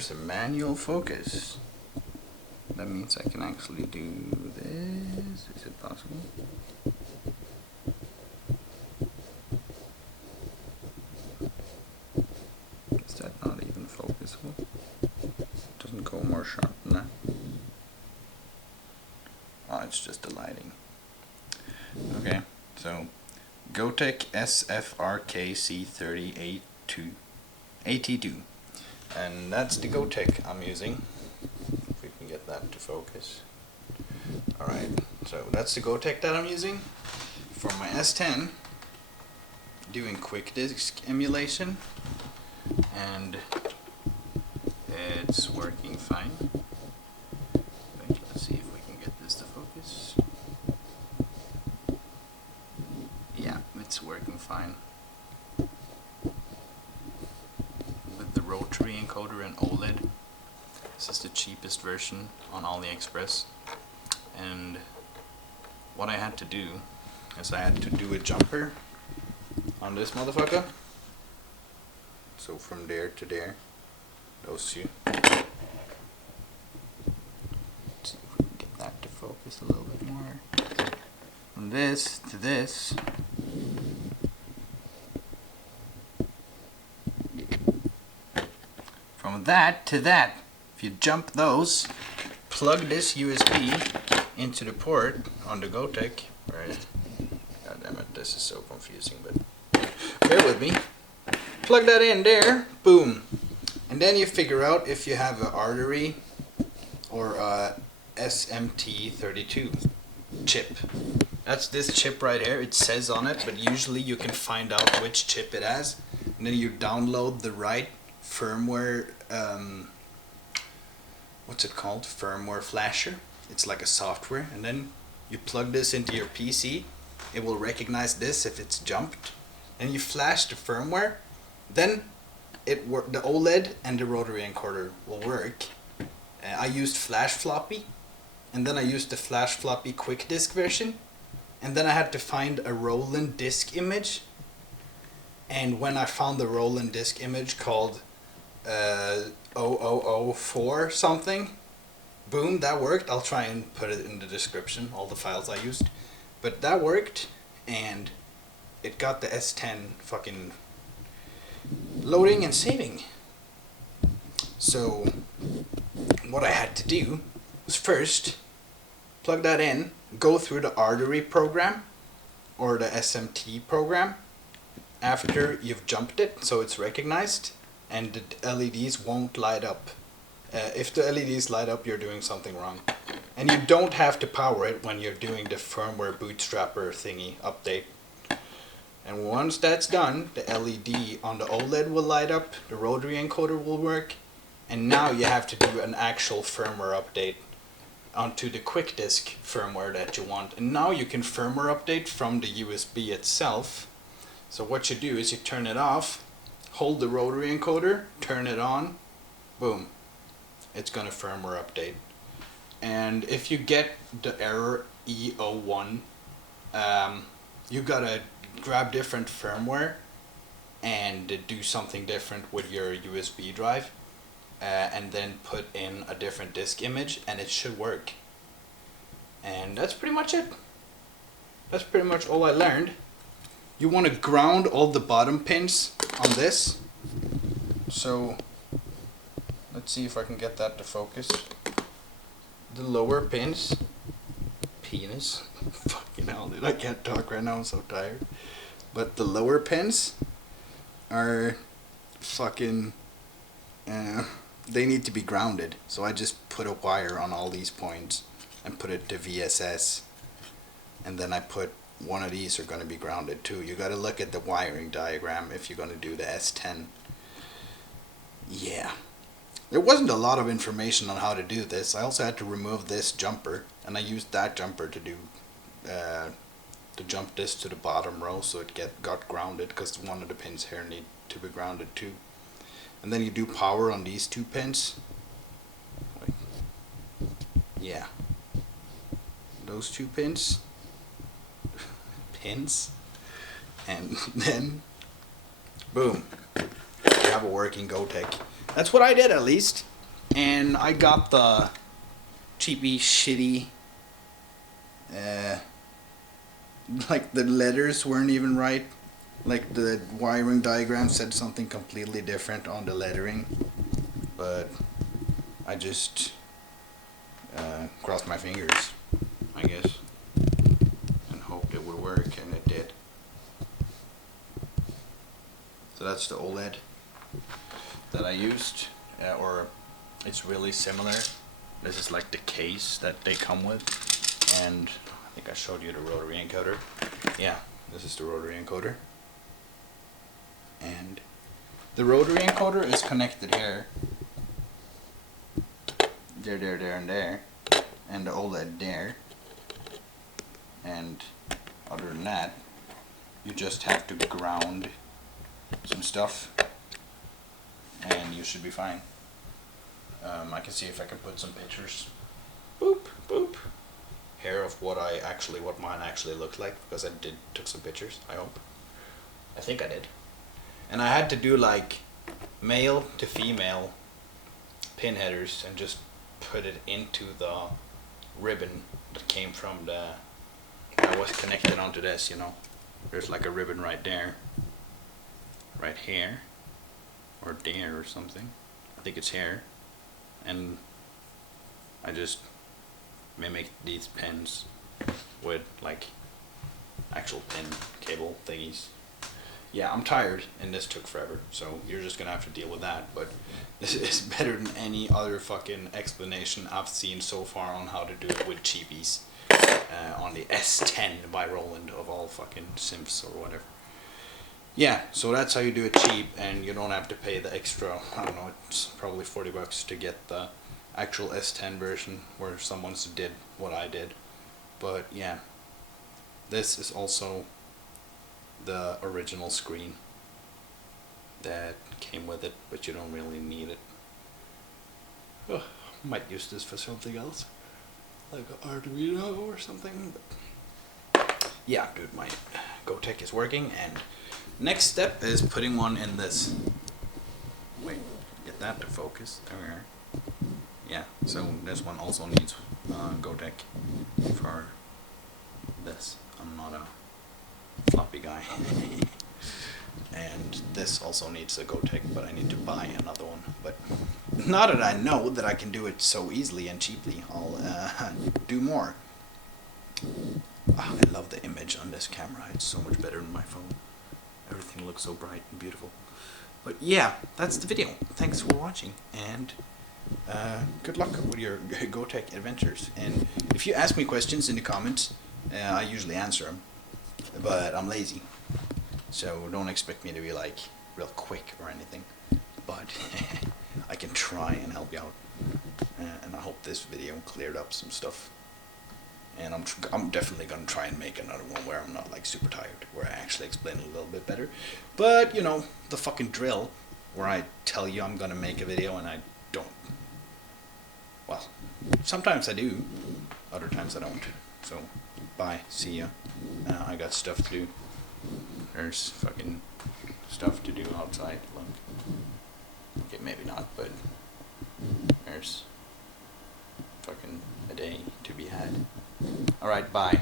there's a manual focus. That means I can actually do this. Is it possible? Is that not even focusable? Doesn't go more sharp than that. Oh, it's just the lighting. Okay, so Gotek SFRKC30.AT2. And that's the Gotek I'm using. If we can get that to focus. Alright, so that's the Gotek that I'm using for my S10, doing quickdisk emulation, and it's working fine. Let's see if we can get this to focus. Yeah, it's working fine. With the rotary encoder and OLED. This is the cheapest version on Aliexpress. And what I had to do is I had to do a jumper on this motherfucker. So from there to there, those two. Let's see if we can get that to focus a little bit more. From this to this. From that to that. If you jump those, plug this USB into the port on the Gotek. Right. God damn it, this is so confusing, but bear with me. Plug that in there, boom. And then you figure out if you have an ARTERY or a SMT32 chip. That's this chip right here. It says on it, but usually you can find out which chip it has. And then you download the right firmware, what's it called? Firmware flasher. It's like a software. And then you plug this into your PC. It will recognize this if it's jumped. And you flash the firmware. Then the OLED and the rotary encoder will work. I used flash floppy. And then I used the flash floppy quick disk version. And then I had to find a Roland disk image. And when I found the Roland disk image called 0004 something, boom, that worked. I'll try and put it in the description, all the files I used. But that worked, and it got the S10 fucking loading and saving. So what I had to do was first plug that in, go through the ARTERY program or the SMT program after you've jumped it, so it's recognized and the LEDs won't light up. If the LEDs light up, you're doing something wrong. And you don't have to power it when you're doing the firmware bootstrapper thingy update. And once that's done, the LED on the OLED will light up, the rotary encoder will work, and now you have to do an actual firmware update onto the quick disk firmware that you want. And now you can firmware update from the USB itself. So what you do is you turn it off, hold the rotary encoder, turn it on, boom, it's gonna firmware update. And if you get the error E01, you gotta grab different firmware and do something different with your USB drive, and then put in a different disk image, and it should work. And that's pretty much it. That's pretty much all I learned. You want to ground all the bottom pins on this. So let's see if I can get that to focus. The lower pins, penis, fucking hell dude, I can't talk right now, I'm so tired. But the lower pins are fucking, they need to be grounded. So I just put a wire on all these points and put it to VSS. And then I put one of these are going to be grounded too. You got to look at the wiring diagram if you're going to do the S10. Yeah. There wasn't a lot of information on how to do this. I also had to remove this jumper, and I used that jumper to do to jump this to the bottom row so it got grounded, because one of the pins here need to be grounded too. And then you do power on these two pins. Wait. Yeah. Those two pins. And then boom, you have a working Gotek. That's what I did, at least. And I got the cheapy, shitty, like the letters weren't even right. Like the wiring diagram said something completely different on the lettering. But I just crossed my fingers, I guess, and hoped it would work, and it did. So that's the OLED that I used, or it's really similar. This is like the case that they come with, and I think I showed you the rotary encoder. Yeah, this is the rotary encoder. And the rotary encoder is connected here. There, and there. And the OLED there. And other than that, you just have to ground some stuff and you should be fine. I can see if I can put some pictures, boop, boop, here of what mine actually looked like, because I took some pictures, I think I did. And I had to do like male to female pin headers and just put it into the ribbon that came from that was connected onto this, you know. There's like a ribbon right there, right here, or there or something. I think it's here. And I just mimicked these pins with like actual pin cable thingies. Yeah, I'm tired and this took forever, so you're just gonna have to deal with that, but this is better than any other fucking explanation I've seen so far on how to do it with cheapies on the S10 by Roland, of all fucking simps or whatever. Yeah, so that's how you do it cheap, and you don't have to pay the extra, I don't know, it's probably $40 to get the actual S10 version where someone's did what I did. But yeah, this is also the original screen that came with it, but you don't really need it. Oh, might use this for something else, like an Arduino or something. But yeah, dude, my Gotek is working, and next step is putting one in this. Wait, get that to focus. There we are. Yeah, so this one also needs Gotek for this. I'm not a floppy guy. And this also needs a Gotek, but I need to buy another one. But now that I know that I can do it so easily and cheaply, I'll do more. Oh, I love the image on this camera. It's so much better than my phone. Everything looks so bright and beautiful. But yeah, that's the video. Thanks for watching, and good luck with your Gotek adventures. And if you ask me questions in the comments, I usually answer them, but I'm lazy, so don't expect me to be like real quick or anything, but I can try and help you out, and I hope this video cleared up some stuff. And I'm definitely gonna try and make another one where I'm not like super tired, where I actually explain it a little bit better. But you know, the fucking drill, where I tell you I'm gonna make a video and I don't. Well, sometimes I do, other times I don't. So, bye, see ya. I got stuff to do. There's fucking stuff to do outside. Look. Okay, maybe not, but there's fucking a day to be had. Alright, bye.